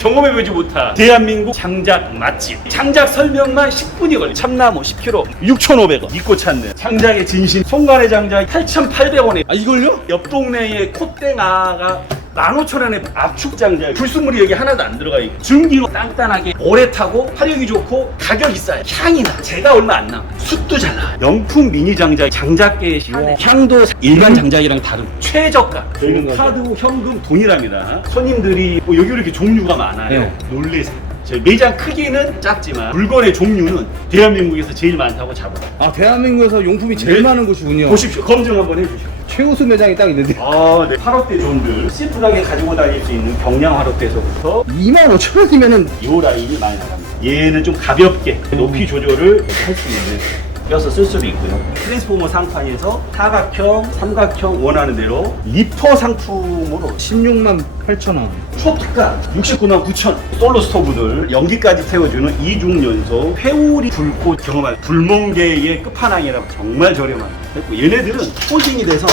경험해보지 못한 대한민국 장작 맛집. 장작 설명만 10분이 걸려. 참나무 10kg 6,500원. 믿고 찾는 장작의 진신 송간의 장작 8,800원에. 아 이걸요? 옆 동네에 콧땡아가 15,000원에 압축 장작 불순물이 여기 하나도 안 들어가 있고 증기로 단단하게 오래 타고 화력이 좋고 가격이 싸요 향이 나 제가 얼마 안 나. 숯도 잘 나. 명품 미니 장작 장작계의 시간에 향도 일반 장작이랑 다른 최저가 저희는 좋은 카드 현금 동일합니다 손님들이 뭐 여기 이렇게 종류가 많아요 네. 놀래세요 저희 매장 크기는 작지만 물건의 종류는 대한민국에서 제일 많다고 잡아요 아 대한민국에서 용품이 제일 네. 많은 곳이군요. 보십시오 검증 한번 해주십시오 최우수 매장이 딱 있는데 아, 네. 화롯대 존들 심플하게 가지고 다닐 수 있는 경량 화롯대에서부터 2만 5천 원이면은 이 라인이 많이 나갑니다. 얘는 좀 가볍게 높이 조절을 할 수 있는 껴서 쓸 수도 있고요. 트랜스포머 상판에서 사각형, 삼각형 원하는 대로 리퍼 상품으로 16만 8천 원. 초특가 69만 9천 솔로 스토브들 연기까지 태워주는 이중 연소 회오리 불꽃 경험한 불멍계의 끝판왕이라고 정말 저렴합니다. 그리고 얘네들은 홀딩이 돼서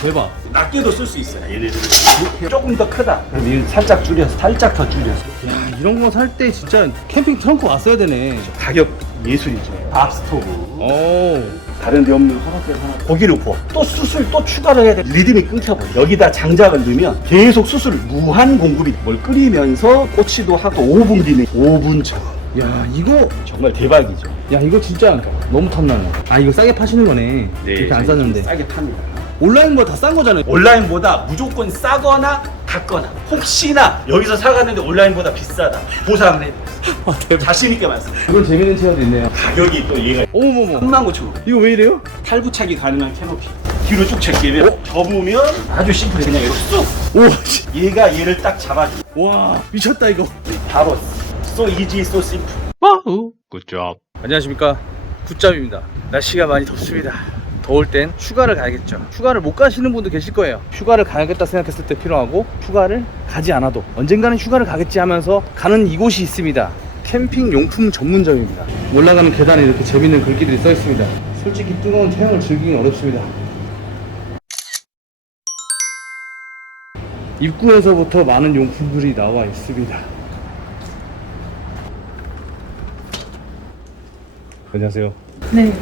대박. 낮게도 쓸 수 있어요. 얘네들은 이렇게 조금 더 크다. 그럼 이 살짝 줄여서 살짝 더 줄여서 야 이런 거 살 때 진짜 캠핑 트렁크 왔어야 되네. 가격 예술이죠. 밥 스토브. 오. 다른 데 없는 화롯대에서 하나 고기를 구워 또 수술 또 추가를 해야 돼 리듬이 끊겨버려 여기다 장작을 넣으면 계속 수술 무한 공급이 돼. 뭘 끓이면서 꼬치도 하고 5분 뒤에 5분 전 야 이거 정말 대박이죠 야 이거 진짜 너무 탐나네. 아 이거 싸게 파시는 거네. 이렇게 안 저희 쌌는데. 싸게 팝니다 온라인보다 다 싼 거잖아요. 온라인보다 무조건 싸거나 같거나 혹시나 여기서 사갔는데 온라인보다 비싸다 보상을 해 아 대박. 자신 있게 말씀드려요 이건 재밌는 체어도 있네요. 가격이 또 얘가 어머머머. 39,000원 이거 왜 이래요? 탈부착이 가능한 캐노피 뒤로 쭉 제끼면 접으면 아주 심플해 그냥 이렇게 쑥 오. 씨. 얘가 얘를 딱 잡아줘 와 미쳤다 이거. 바로 소 이지 소 심플 와우. 굿잡. 안녕하십니까. 굿잡입니다. 날씨가 많이 덥습니다. 더울 땐 휴가를 가야겠죠. 휴가를 못 가시는 분도 계실 거예요. 휴가를 가야겠다 생각했을 때 필요하고 휴가를 가지 않아도 언젠가는 휴가를 가겠지 하면서 가는 이곳이 있습니다. 캠핑 용품 전문점입니다. 올라가는 계단에 이렇게 재밌는 글귀들이 써 있습니다. 솔직히 뜨거운 태양을 즐기긴 어렵습니다. 입구에서부터 많은 용품들이 나와 있습니다. 안녕하세요. 네.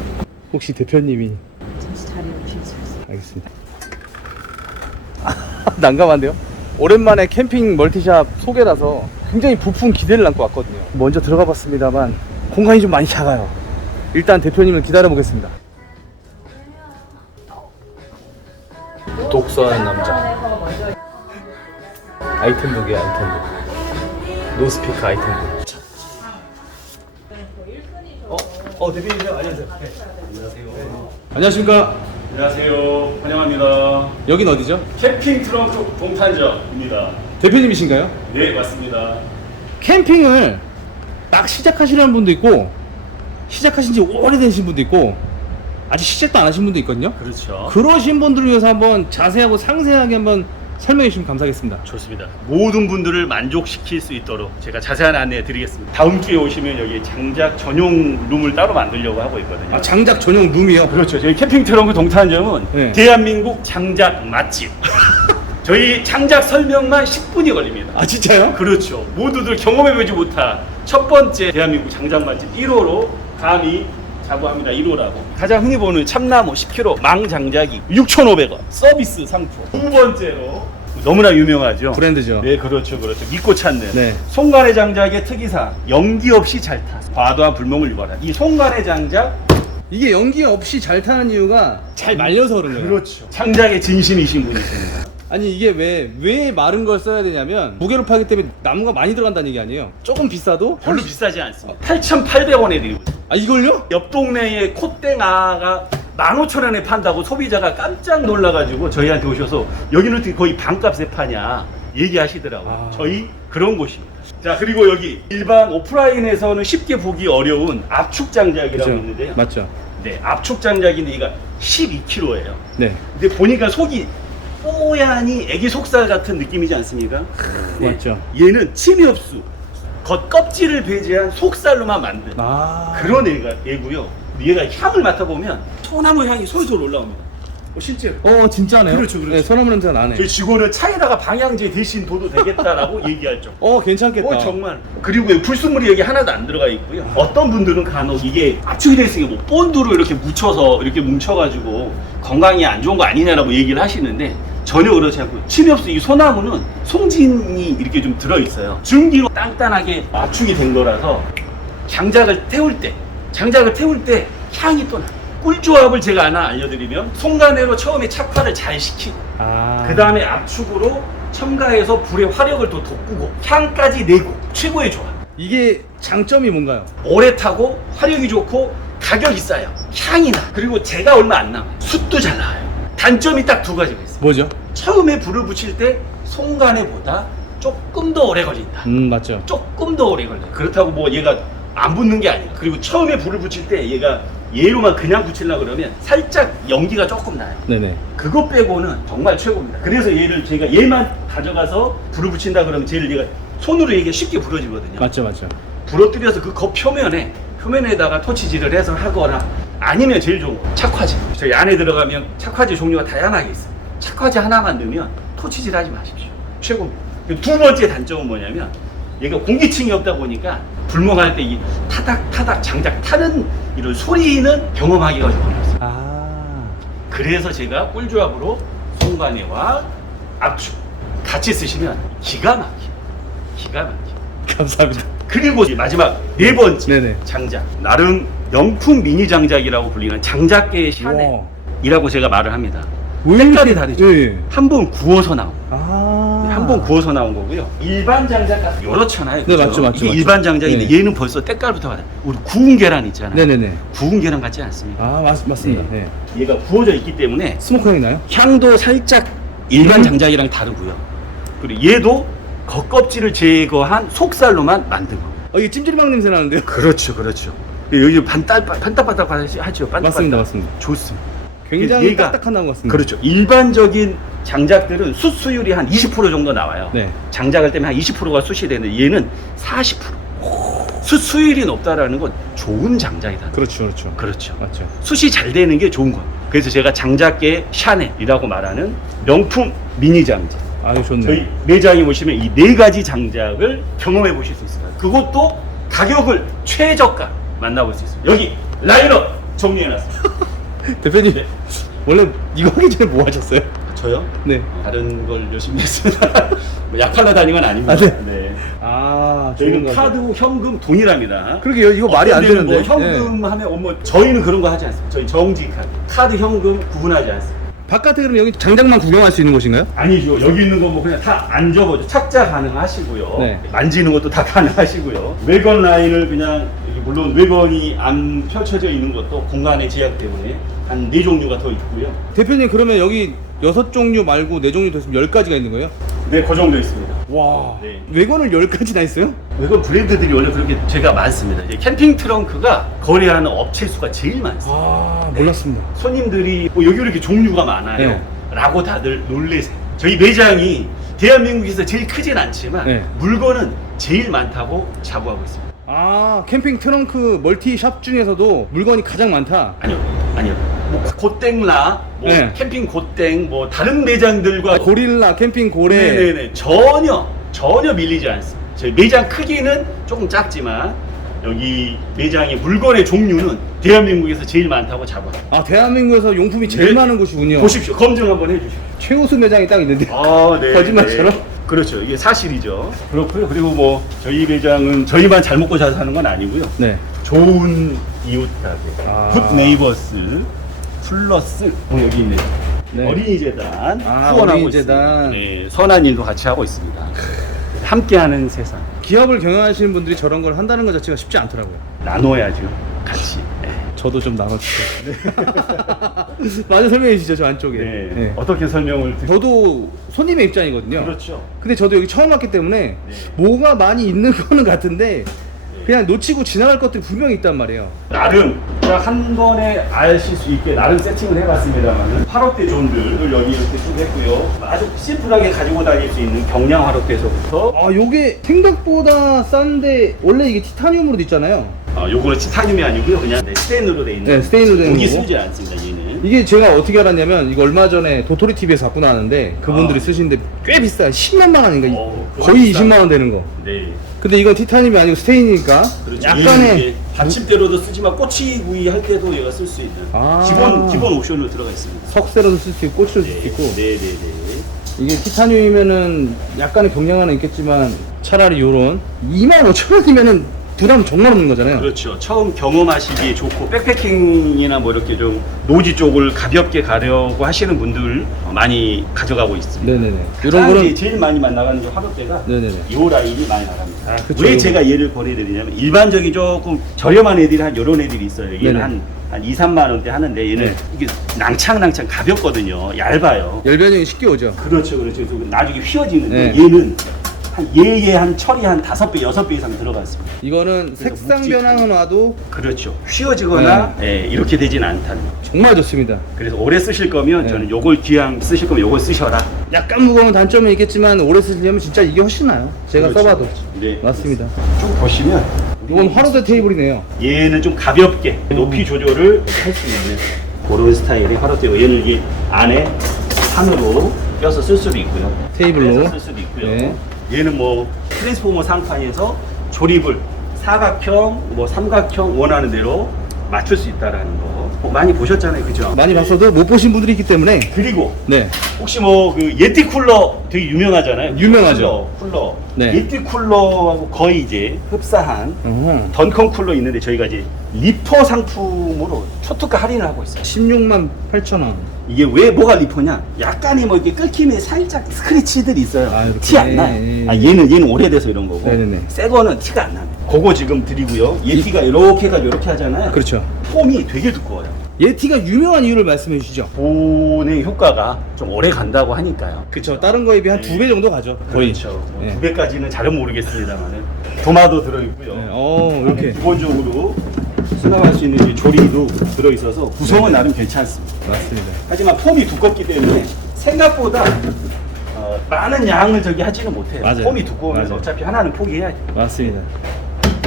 혹시 대표님이 잠시 자리를 비우세요. 알겠습니다. 난감한데요? 오랜만에 캠핑 멀티샵 소개라서 굉장히 부푼 기대를 안고 왔거든요. 먼저 들어가 봤습니다만 공간이 좀 많이 작아요. 일단 대표님을 기다려 보겠습니다. 독서하는 남자. 아이템북이야 아이템북. 노스피커 아이템북. 어, 어 대표님요 안녕하세요. 안녕하세요. 안녕하십니까. 안녕하세요 환영합니다 여긴 어디죠? 캠핑 트렁크 동탄점입니다 대표님이신가요? 네 맞습니다 캠핑을 막 시작하시는 분도 있고 시작하신 지 오래되신 분도 있고 아직 시작도 안 하신 분도 있거든요. 그렇죠 그러신 분들을 위해서 한번 자세하고 상세하게 한번 설명해 주시면 감사하겠습니다. 좋습니다 모든 분들을 만족시킬 수 있도록 제가 자세한 안내 드리겠습니다 다음 주에 오시면 여기 장작 전용 룸을 따로 만들려고 하고 있거든요 아, 장작 전용 룸이요? 그렇죠 저희 캠핑 트렁크 동탄점은 네. 대한민국 장작 맛집 저희 장작 설명만 10분이 걸립니다 아, 진짜요? 그렇죠. 모두들 경험해보지 못한 첫 번째 대한민국 장작 맛집 1호로 감히 자부합니다. 1호라고. 가장 흔히 보는 참나무 10kg 망장작이 6,500원 서비스 상품. 두 번째로 너무나 유명하죠. 브랜드죠. 네, 그렇죠, 그렇죠. 믿고 찾는 네. 송간의 장작의 특이사 연기 없이 잘 타. 과도한 불멍을 유발한 이 송간의 장작 이게 연기 없이 잘 타는 이유가 잘 말려서 그런 거예요. 그렇죠. 장작의 진심이신 분이십니다. 아니 이게 왜 왜 마른 걸 써야 되냐면 무게로 파기 때문에 나무가 많이 들어간다는 얘기 아니에요. 조금 비싸도 별로 비싸지 않습니다. 8,800원에 드리고 있어요. 아 이걸요? 옆 동네에 콧땡아가 15,000원에 판다고 소비자가 깜짝 놀라가지고 저희한테 오셔서 여기는 어떻게 거의 반값에 파냐 얘기하시더라고요. 아. 저희 그런 곳입니다. 자 그리고 여기 일반 오프라인에서는 쉽게 보기 어려운 압축 장작이라고 있는데요. 맞죠? 네, 압축 장작인데 이가 12kg예요. 네. 근데 보니까 속이 뽀얀이 애기 속살 같은 느낌이지 않습니까? 맞죠. 얘는 침이 흡수, 겉 껍질을 배제한 속살로만 만든 아 그런 애가 애고요. 얘가 향을 맡아보면 소나무 향이 솔솔 올라옵니다. 실제로. 어 진짜네요. 그렇죠, 그렇죠. 네, 소나무 냄새가 나네. 저희 직원은 차에다가 방향제 대신 둬도 되겠다라고 얘기할 정도. 어 괜찮겠다. 어 정말 그리고 불순물이 여기 하나도 안 들어가 있고요 어떤 분들은 간혹 이게 압축이 돼 있으니까 뭐 본드로 이렇게 묻혀서 이렇게 뭉쳐가지고 건강에 안 좋은 거 아니냐라고 얘기를 하시는데 전혀 그렇지 않고 침엽수 이 소나무는 송진이 이렇게 좀 들어있어요 증기로 단단하게 압축이 된 거라서 장작을 태울 때 장작을 태울 때 향이 또 나. 꿀조합을 제가 하나 알려드리면 송간회로 처음에 착화를 잘 시키고 아. 그 다음에 압축으로 첨가해서 불의 화력을 더 돋구고 향까지 내고 최고의 조합. 이게 장점이 뭔가요? 오래 타고 화력이 좋고 가격이 싸요. 향이 나. 그리고 제가 얼마 안 남아요. 숯도 잘 나와요. 단점이 딱 두 가지가 있어요. 뭐죠? 처음에 불을 붙일 때 송간에보다 조금 더 오래 걸린다. 음 맞죠. 조금 더 오래 걸려요. 그렇다고 뭐 얘가 안 붙는 게 아니에요. 그리고 처음에 불을 붙일 때 얘가 얘로만 그냥 붙이려 그러면 살짝 연기가 조금 나요. 네네. 그거 빼고는 정말 최고입니다. 그래서 얘를 제가 얘만 가져가서 불을 붙인다 그러면 쟤를 얘가 손으로 이게 쉽게 부러지거든요. 맞죠 맞죠. 부러뜨려서 그 겉 표면에 표면에다가 토치질을 해서 하거나 아니면 제일 좋은 거 착화제. 저희 안에 들어가면 착화제 종류가 다양하게 있어요. 착화제 하나만 넣으면 토치질 하지 마십시오. 최고입니다. 그두 번째 단점은 뭐냐면 얘가 공기층이 없다 보니까 불멍할 때 이 타닥 타닥 장작 타는 이런 소리는 경험하기가 좀 어렵습니다. 아. 그래서 제가 꿀조합으로 송간회와 압축 같이 쓰시면 기가 막혀. 기가 막혀. 감사합니다. 그리고 마지막 네 번째 네네. 장작. 나름 명품 미니 장작이라고 불리는 장작계의 샤넬이라고 제가 말을 합니다. 왜 색깔이 이렇게- 다르죠? 예, 예. 한 번 구워서 나온. 아. 한 번 구워서 나온 거고요. 일반 장작 같은 요렇잖아요. 네, 그죠? 맞죠, 맞죠, 이게 맞죠. 일반 장작인데 네. 얘는 벌써 때깔부터 가요. 우리 구운 계란 있잖아요. 네네네. 구운 계란 같지 않습니까? 아 맞, 맞습니다. 네. 네. 얘가 구워져 있기 때문에 스모크 향이 나요? 향도 살짝 일반 장작이랑 다르고요. 그리고 얘도 겉껍질을 제거한 속살로만 만든 거. 어 이게 찜질방 냄새 나는데요? 그렇죠, 그렇죠. 여기 반딱 반딱반딱 하죠. 반딱반딱. 맞습니다, 맞습니다. 좋습니다. 굉장히 얘가- 딱딱한 나무 같습니다. 그렇죠. 일반적인 장작들은 숯 수율이 한 20% 정도 나와요. 네. 장작을 때문에 한 20%가 숯이 되는데 얘는 40%. 숯 수율이 높다라는 건 좋은 장작이다. 그렇죠, 그렇죠. 그렇죠. 맞죠. 숯이 잘 되는 게 좋은 거예요. 그래서 제가 장작계 샤넬이라고 말하는 명품 미니 장작. 아유 좋네. 저희 매장에 오시면 이 네 가지 장작을 경험해 보실 수 있어요. 그것도 가격을 최저가 만나볼 수 있어요. 여기 라인업 정리해놨습니다. 대표님 네. 원래 이거 하기 전에 뭐 하셨어요? 저요? 네. 다른 걸 열심히 했습니다. 뭐 약팔러 다닌 건 아닙니다. 아, 네. 네. 아 저희는 좋은 거 카드, 현금, 돈이랍니다. 그러게요. 이거 말이 안 되는데. 뭐 현금 하면 어, 뭐 저희는 그런 거 하지 않습니다. 저희 정직하게 카드, 현금 구분하지 않습니다. 바깥에 그럼 여기 장작만 구경할 수 있는 곳인가요? 아니죠. 여기 있는 거 뭐 그냥 다 앉아보죠. 착자 가능하시고요. 네. 만지는 것도 다 가능하시고요. 외건 라인을 그냥 물론 외건이 안 펼쳐져 있는 것도 공간의 제약 때문에 한 네 종류가 더 있고요. 대표님 그러면 여기 여섯 종류 말고 네 종류 됐으면 열 가지가 있는 거예요? 네, 그 정도 있습니다. 와. 네. 외관을 열 가지나 있어요? 외건 브랜드들이 원래 그렇게 제가 많습니다. 이제 캠핑 트렁크가 거래하는 업체 수가 제일 많습니다. 아 네. 몰랐습니다. 손님들이 뭐 여기 이렇게 종류가 많아요. 네. 라고 다들 놀래세요. 저희 매장이 대한민국에서 제일 크진 않지만 네. 물건은 제일 많다고 자부하고 있습니다. 아 캠핑 트렁크 멀티 샵 중에서도 물건이 가장 많다. 아니요, 아니요. 뭐 고땡라, 뭐 네. 캠핑 고땡, 뭐 다른 매장들과 고릴라 캠핑 고래. 네네네 전혀 전혀 밀리지 않습니다. 저희 매장 크기는 조금 작지만 여기 매장의 물건의 종류는 대한민국에서 제일 많다고 자부합니다. 아 대한민국에서 용품이 제일 네. 많은 곳이군요. 보십시오. 검증 한번 해주십시오. 최우수 매장이 딱 있는데. 아, 네. 거짓말처럼? 네. 그렇죠. 이게 사실이죠. 그렇고요. 그리고 뭐 저희 매장은 저희만 잘 먹고 잘 사는 건 아니고요. 네. 좋은 이웃 가게, 아. 굿 네이버스 플러스 뭐 여기 있네. 네. 어린이재단 아, 후원하고 어린이재단. 있습니다. 네, 선한 일도 같이 하고 있습니다. 함께하는 세상 기업을 경영하시는 분들이 저런 걸 한다는 것 자체가 쉽지 않더라고요. 나눠야죠. 같이. 네. 저도 좀 나눠주세요. 맞아 설명해 주시죠 저 안쪽에. 네. 네. 어떻게 설명을 드릴까요? 저도 손님의 입장이거든요. 그렇죠. 근데 저도 여기 처음 왔기 때문에 네. 뭐가 많이 있는 거는 같은데 그냥 놓치고 지나갈 것들이 분명히 있단 말이에요. 나름 딱한 번에 아실 수 있게 나름 세팅을 해봤습니다만은 화롯대 존들을 여기 이렇게 쭉 했고요. 아주 심플하게 가지고 다닐 수 있는 경량 화롯대에서부터 아 요게 생각보다 싼데 원래 이게 티타늄으로 돼 있잖아요. 아, 요거는 티타늄이 아니고요. 그냥 네, 스테인으로 돼 있는 네, 스테인으로 고기 거고. 쓰지 않습니다. 얘는 이게 제가 어떻게 알았냐면 이거 얼마 전에 도토리 TV에서 갖고 나왔는데 그분들이 아. 쓰시는데 꽤 비싸요. 10몇만 원인가? 어, 거의 비싸네. 20만 원 되는 거. 네. 근데 이건 티타늄이 아니고 스테인이니까 그렇죠. 약간의 이게 받침대로도 쓰지만 꼬치구이 할 때도 얘가 쓸 수 있는 아. 기본 기본 옵션으로 들어가 있습니다. 석쇠로도 쓸 수 있고 꼬치로 쓸수 네, 있고 네, 네, 네. 이게 티타늄이면은 약간의 경량화는 있겠지만 차라리 요런 2만 5천 원이면은 부담 정말 없는 거잖아요. 그렇죠. 처음 경험하시기에 좋고 백패킹이나 뭐 이렇게 좀 노지 쪽을 가볍게 가려고 하시는 분들 많이 가져가고 있습니다. 네네네. 이런 거는 제일 많이 나가는 게 화롯대가 네네네. 이 라인이 많이 나갑니다. 아, 그쵸, 왜. 제가 얘를 권해드리냐면 일반적인 조금 저렴한 애들이 한 이런 애들이 있어요. 얘는. 한, 한 2, 3만 원대 하는데 얘는 네. 이게 낭창낭창 가볍거든요. 얇아요. 열변형이 쉽게 오죠. 그렇죠, 그렇죠. 그래서 나중에 휘어지는데 네. 얘는 한 얘에 한 철이 한 다섯 배, 여섯 배 이상 들어갔습니다. 이거는 색상 변화는 와도 그렇죠. 휘어지거나 예, 이렇게 되진 않다는 거. 정말 좋습니다. 그래서 오래 쓰실 거면 네. 저는 요걸 기왕 쓰실 거면 요걸 쓰셔라. 약간 무거운 단점은 있겠지만 오래 쓰려면 진짜 이게 훨씬 나요. 제가 그렇죠, 써봐도. 네. 맞습니다. 쭉 보시면 이건 화로대 테이블이네요. 얘는 좀 가볍게 높이 조절을 할 수 있는 그런 스타일의 화로대고 얘는 이게 안에 판으로 껴서 쓸 수도 있고요. 테이블로. 빼서 쓸 수도 있고요. 네. 얘는 뭐 트랜스포머 상판에서 조립을 사각형, 뭐 삼각형 원하는 대로 맞출 수 있다라는 거 뭐 많이 보셨잖아요, 그죠? 많이 네. 봤어도 못 보신 분들이 있기 때문에 그리고 네. 혹시 뭐 그 예티 쿨러 되게 유명하잖아요. 유명하죠. 쿨러, 쿨러. 네. 예티 쿨러하고 거의 이제 흡사한 어허. 던컨 쿨러 있는데 저희가 이제 리퍼 상품으로 초특가 할인을 하고 있어요. 16만 8천 원. 이게 왜 뭐가 리퍼냐? 약간의 뭐 이렇게 끓김에 살짝 스크래치들이 있어요. 아, 이렇게. 티 안 나요. 예, 예. 아, 얘는 얘는 오래돼서 이런 거고. 네네네. 새 거는 티가 안 나요. 그거 지금 드리고요. 예티가 이렇게 해가지고 이렇게 하잖아요. 그렇죠. 폼이 되게 두꺼워요. 예티가 유명한 이유를 말씀해 주시죠. 보온의 효과가 좀 오래 간다고 하니까요. 그렇죠. 다른 거에 비해 한 두 배 정도 가죠. 거의. 그렇죠. 뭐 네. 두 배까지는 잘은 모르겠습니다만은 도마도 들어있고요. 네. 어, 이렇게. 기본적으로 수납할 수 있는 이제 조리도 들어있어서 구성은 나름 괜찮습니다. 맞습니다. 하지만 폼이 두껍기 때문에 생각보다 어, 많은 양을 저기 하지는 못해요. 맞아요. 폼이 두꺼우면서 맞아요. 어차피 하나는 포기해야 돼. 맞습니다.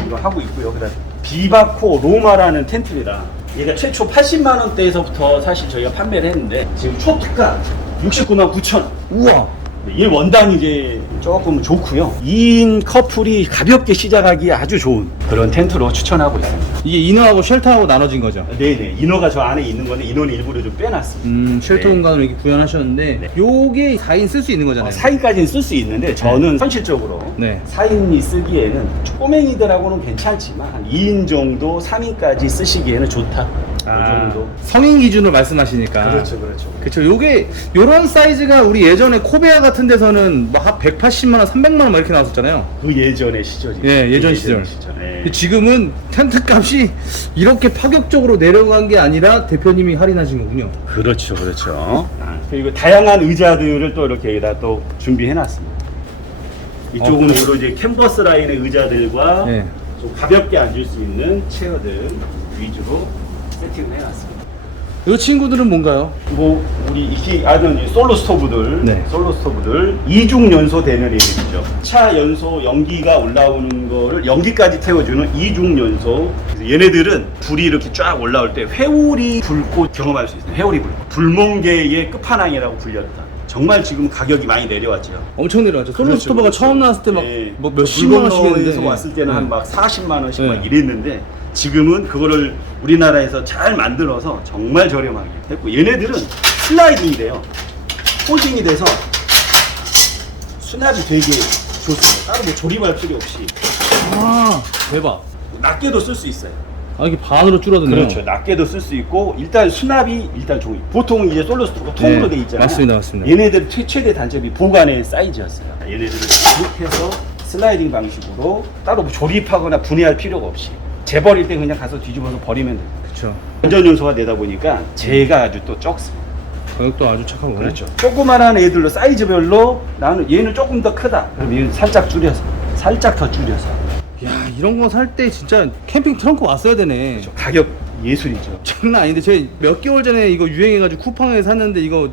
이거 하고 있고요. 그다음 비바코 로마라는 텐트입니다. 얘가 최초 80만 원대에서부터 사실 저희가 판매를 했는데 지금 초특가 69만 9천 원. 우와. 이 원단이 이제 조금 좋고요. 2인 커플이 가볍게 시작하기에 아주 좋은 그런 텐트로 추천하고 있습니다. 이게 이너하고 쉘터하고 나눠진 거죠. 네네. 인어가 저 안에 있는 건데 인어는 일부러 좀 빼놨습니다. 음, 쉘터 네. 공간으로 이렇게 구현하셨는데 네. 요게 4인 쓸 수 있는 거잖아요. 어, 4인까지는 쓸 수 있는데 저는 현실적으로 네. 4인이 쓰기에는 꼬맹이들하고는 괜찮지만 한 2인 정도 3인까지 쓰시기에는 좋다. 아, 그 정도. 성인 기준으로 말씀하시니까. 그렇죠. 그쵸. 요게 요런 사이즈가 우리 예전에 코베아 같은 데서는 막 180만 원, 300만 원 막 이렇게 나왔었잖아요. 그 예전의 시절이. 예, 예전 그 시절. 네. 근데 지금은 텐트 값이 이렇게 파격적으로 내려간 게 아니라 대표님이 할인하신 거군요. 그렇죠, 그렇죠. 그리고 다양한 의자들을 또 이렇게 여기다 또 준비해 놨습니다. 이쪽은 어, 주로 이제 캔버스 라인의 의자들과 네. 좀 가볍게 앉을 수 있는 체어들 위주로 세팅을 해놨습니다. 이 친구들은 뭔가요? 뭐 우리 익히 아는 이 솔로 스토브들, 네. 솔로 스토브들 이중 연소 되는 애들이죠. 차 연소 연기가 올라오는 거를 연기까지 태워주는 이중 연소. 그래서 얘네들은 불이 이렇게 쫙 올라올 때 회오리 불꽃 경험할 수 있어요. 회오리 불꽃. 불멍계의 끝판왕이라고 불렸다. 정말 지금 가격이 많이 내려왔죠. 엄청 내려왔죠. 솔로 그렇죠, 스토브가 그렇죠. 처음 나왔을 때 막 네. 뭐 몇십만 원씩 불건너에서 했는데 왔을 때는 한 막 40만 원씩 막 네. 이랬는데 지금은 그거를 우리나라에서 잘 만들어서 정말 저렴하게 했고 얘네들은 슬라이딩이 돼요. 폴딩이 돼서 수납이 되게 좋습니다. 따로 뭐 조립할 필요 없이 아 대박. 낮게도 쓸 수 있어요. 아 이게 반으로 줄어드네요. 그렇죠. 낮게도 쓸 수 있고 일단 수납이 일단 좋이. 보통 이제 솔로 스토브가 통으로 네, 돼 있잖아요. 맞습니다, 맞습니다. 얘네들 최, 최대 단점이 보관의 사이즈였어요. 얘네들을 이렇게 해서 슬라이딩 방식으로 따로 뭐 조립하거나 분해할 필요가 없이 재버릴 때 그냥 가서 뒤집어서 버리면 돼요. 그렇죠. 안전 요소가 되다 보니까 재가 아주 또 적습니다. 가격도 아주 착하고. 그렇죠. 조그만한 애들로 사이즈별로 나는 얘는 조금 더 크다. 그럼 얘는 살짝 줄여서 살짝 더 줄여서 야 이런 거 살 때 진짜 캠핑 트렁크 왔어야 되네. 그렇죠. 가격 예술이죠. 장난 아닌데 제가 몇 개월 전에 이거 유행해가지고 쿠팡에 샀는데 이거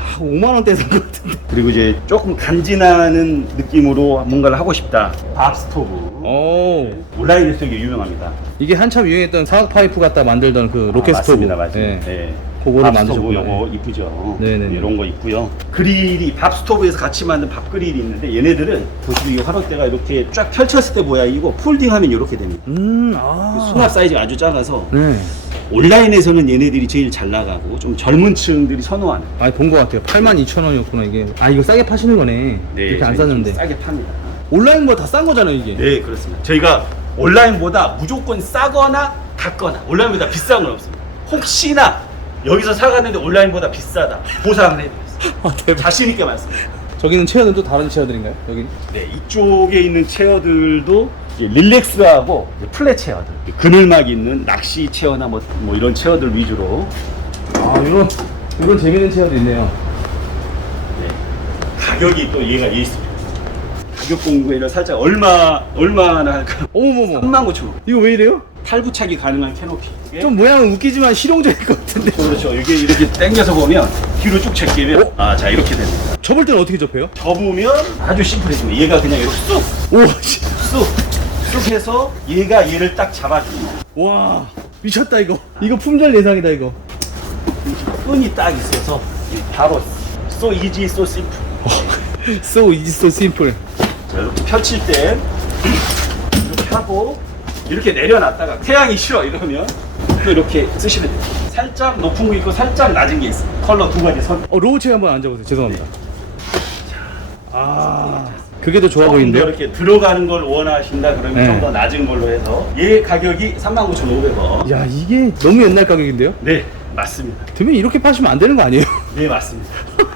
아, 5만 원대 산것 같은데. 그리고 이제 조금 간지나는 느낌으로 뭔가를 하고 싶다. 밥 스토브. 오 온라인에서 되게 유명합니다. 이게 한참 유행했던 사각 파이프 갖다 만들던 그 로켓 아, 스토브. 맞습니다, 맞습니다. 예. 네. 그거를 밥 스토브 만드셨구나. 요거 이쁘죠. 네네네. 이런 거 있고요. 그릴이 밥 스토브에서 같이 만든 밥 그릴이 있는데 얘네들은 보시면 이 화롯대가 이렇게 쫙 펼쳤을 때 모양이고 폴딩하면 이렇게 됩니다. 음, 아. 수납 사이즈가 아주 작아서 네. 온라인에서는 얘네들이 제일 잘 나가고 좀 젊은 층들이 선호하는. 많이 본것 같아요. 82,000 원이었구나, 이게. 아, 이거 싸게 파시는 거네. 이렇게 안 저희 좀 쌌는데. 싸게 팝니다. 온라인보다 다 싼 거잖아요, 이게. 네, 그렇습니다. 저희가 온라인보다 무조건 싸거나 같거나 온라인보다 비싼 건 없습니다. 혹시나 여기서 사갔는데 온라인보다 비싸다 보상을 해드렸습니다. 아, 대박. 자신 있게 말씀드립니다. 저기는 체어는 또 다른 체어들인가요? 여기? 네, 이쪽에 있는 체어들도 이제 릴렉스하고 이제 플랫 체어들, 그늘막 있는 낚시 체어나 뭐, 뭐 이런 체어들 위주로 아, 이런, 이런 재밌는 체어도 있네요. 네, 가격이 또 얘가 얘 있습니다. 가격 공부에는 살짝 얼마 얼마나 할까? 어머머머. 39,000원. 이거 왜 이래요? 탈부착이 가능한 캐노피. 이게 좀 모양은 웃기지만 실용적일 것 같은데. 그렇죠. 이게 이렇게 당겨서 보면 뒤로 쭉 제끼면 아, 자 이렇게 됩니다. 접을 때는 어떻게 접해요? 접으면 아주 심플해집니다. 얘가 그냥 이렇게 쑥, 오, 씨. 쑥, 쑥 해서 얘가 얘를 딱 잡아줍니다. 와, 미쳤다, 이거. 이거 품절 예상이다, 이거. 끈이 딱 있어서 바로 so easy, so simple. So easy, so simple. 자, 이렇게 펼칠 때 이렇게 하고 이렇게 내려놨다가 태양이 싫어 이러면 또 이렇게 쓰시면 돼요. 살짝 높은 거 있고 살짝 낮은 게 있어요. 컬러 두 가지 선. 어, 로우 체어 한번 앉아보세요. 죄송합니다. 아, 그게 더 좋아 조금 더 보이는데요? 이렇게 들어가는 걸 원하신다 그러면 네. 좀 더 낮은 걸로 해서 얘 가격이 39,500원. 야, 이게 너무 옛날 가격인데요? 네, 맞습니다. 대면 이렇게 파시면 안 되는 거 아니에요? 네, 맞습니다.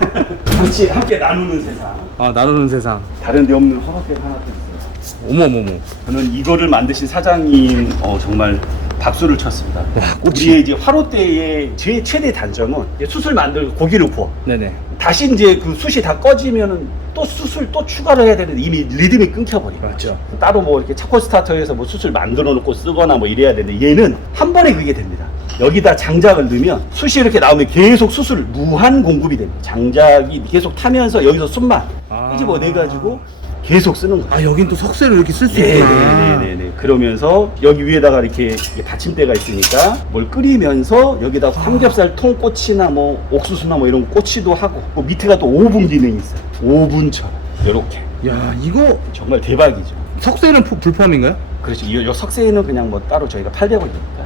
같이 함께 나누는 세상. 아, 나누는 세상. 다른 데 없는 허락대 하나 더 있어요. 어머머머. 저는 이거를 만드신 사장님 어, 정말 박수를 쳤습니다. 우리의 이제 화로대의 제 최대 단점은 이제 숯을 만들고 고기를 구워. 네네. 다시 이제 그 숯이 다 꺼지면은 또 숯을 또 추가를 해야 되는데 이미 리듬이 끊겨버려. 맞죠. 따로 뭐 이렇게 차콜 스타터에서 뭐 숯을 만들어 놓고 쓰거나 뭐 이래야 되는데 얘는 한 번에 그게 됩니다. 여기다 장작을 넣으면 숯이 이렇게 나오면 계속 숯을 무한 공급이 됩니다. 장작이 계속 타면서 여기서 숯만 아. 끄집어내가지고 계속 쓰는 거예요. 아, 여긴 또 석쇠를 이렇게 쓸수 네, 있구나. 네네네네. 그러면서 여기 위에다가 이렇게 받침대가 있으니까 뭘 끓이면서 여기다 삼겹살 통꼬치나 뭐 옥수수나 뭐 이런 꼬치도 하고 그 밑에가 또 오븐 기능이 있어요. 오븐처럼 이렇게 야, 이거 정말 대박이죠. 석쇠는 포- 불포함인가요? 그렇죠. 이, 이 석쇠는 그냥 뭐 따로 저희가 800원이니까.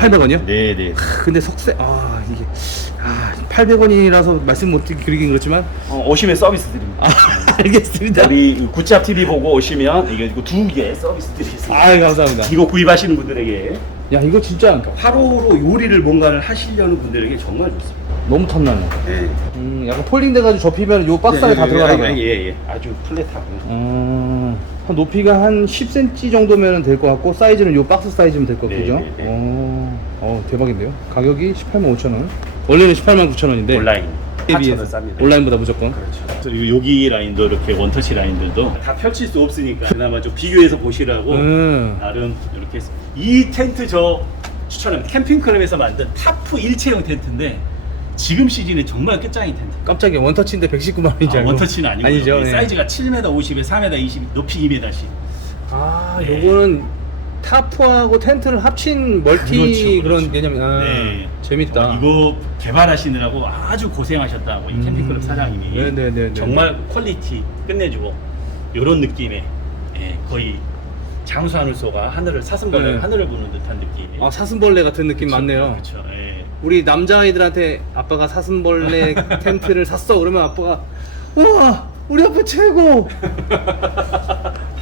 800원이요? 네네. 근데 석쇠, 아, 이게, 아, 800원이라서 말씀 못 드리긴 그렇지만, 어, 오시면 서비스 드립니다. 아, 알겠습니다. 우리 굿잡 TV 보고 오시면 이거 두개 서비스 드리겠습니다. 아, 감사합니다. 이거 구입하시는 분들에게 야, 이거 진짜 화로로 요리를 뭔가를 하시려는 분들에게 정말 좋습니다. 너무 탐나네. 네. 음, 약간 폴딩 돼가지고 접히면 요 박스 안에 다 들어가나 봐요. 예, 예. 아주 플랫하고요. 음, 한 높이가 한 10cm 정도면 될 것 같고 사이즈는 요 박스 사이즈면 될 것 네, 같죠? 네, 네. 어, 어, 대박인데요. 가격이 18만 5천 원. 원래는 18만 9천 원인데 온라인. 에 4,000원 비해서 쌉니다. 온라인보다 무조건. 그렇죠. 그리고 여기 라인도 이렇게 원터치 라인들도 다 펼칠 수 없으니까 그나마 좀 비교해서 보시라고 음. 나름 이렇게 이 텐트 저 추천합니다. 캠핑클럽에서 만든 타프 일체형 텐트인데 지금 시즌에 정말 끝장이 텐트. 깜짝이야 원터치인데 119만 원인지 아, 알고. 원터치는 아니고 아니죠. 네. 사이즈가 7m 50에 4m 20, 높이 2m씩. 아, 네. 요거는 타프하고 텐트를 합친 멀티 그렇죠, 그런 그렇죠. 개념이 아, 네. 재밌다. 정말 이거 개발하시느라고 아주 고생하셨다고 이 음. 캠핑클럽 사장님이 네네네네. 정말 퀄리티 끝내주고 이런 느낌의 예, 거의 장수하늘소가 하늘을 사슴벌레 네. 하늘을 보는 듯한 느낌. 아 사슴벌레 같은 느낌 많네요. 그렇죠. 예. 우리 남자아이들한테 아빠가 사슴벌레 텐트를 샀어 그러면 아빠가 우와 우리 아빠 최고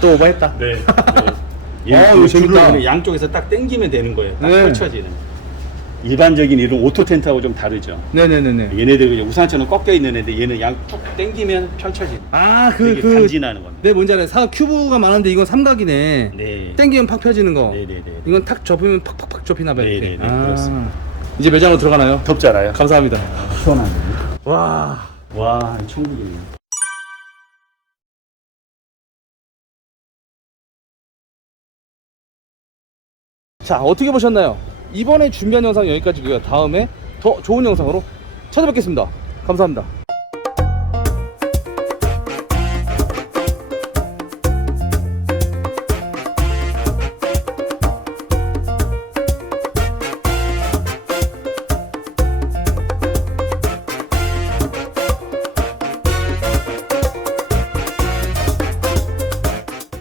또 오버했다 네. 아, 이거 재밌다. 줄을 양쪽에서 딱 당기면 되는 거예요. 딱 네. 펼쳐지는. 일반적인 이런 오토 텐트하고 좀 다르죠. 네네네네 얘네들 그냥 우산처럼 꺾여 있는 애인데 얘는 양쭉 당기면 펼쳐지는. 아그 되게 그 간지나는 겁니다. 네 뭔지 알아요 사 큐브가 많은데 이건 삼각이네 네. 땡기면 팍 펴지는 거 네네네. 이건 탁 접으면 팍팍팍 접히나 봐요 이렇게. 네네네, 그렇습니다. 이제 매장으로 들어가나요? 덥잖아요. 감사합니다 시원하네. 와 와, 천국이네. 자 어떻게 보셨나요? 이번에 준비한 영상 여기까지고요. 다음에 더 좋은 영상으로 찾아뵙겠습니다. 감사합니다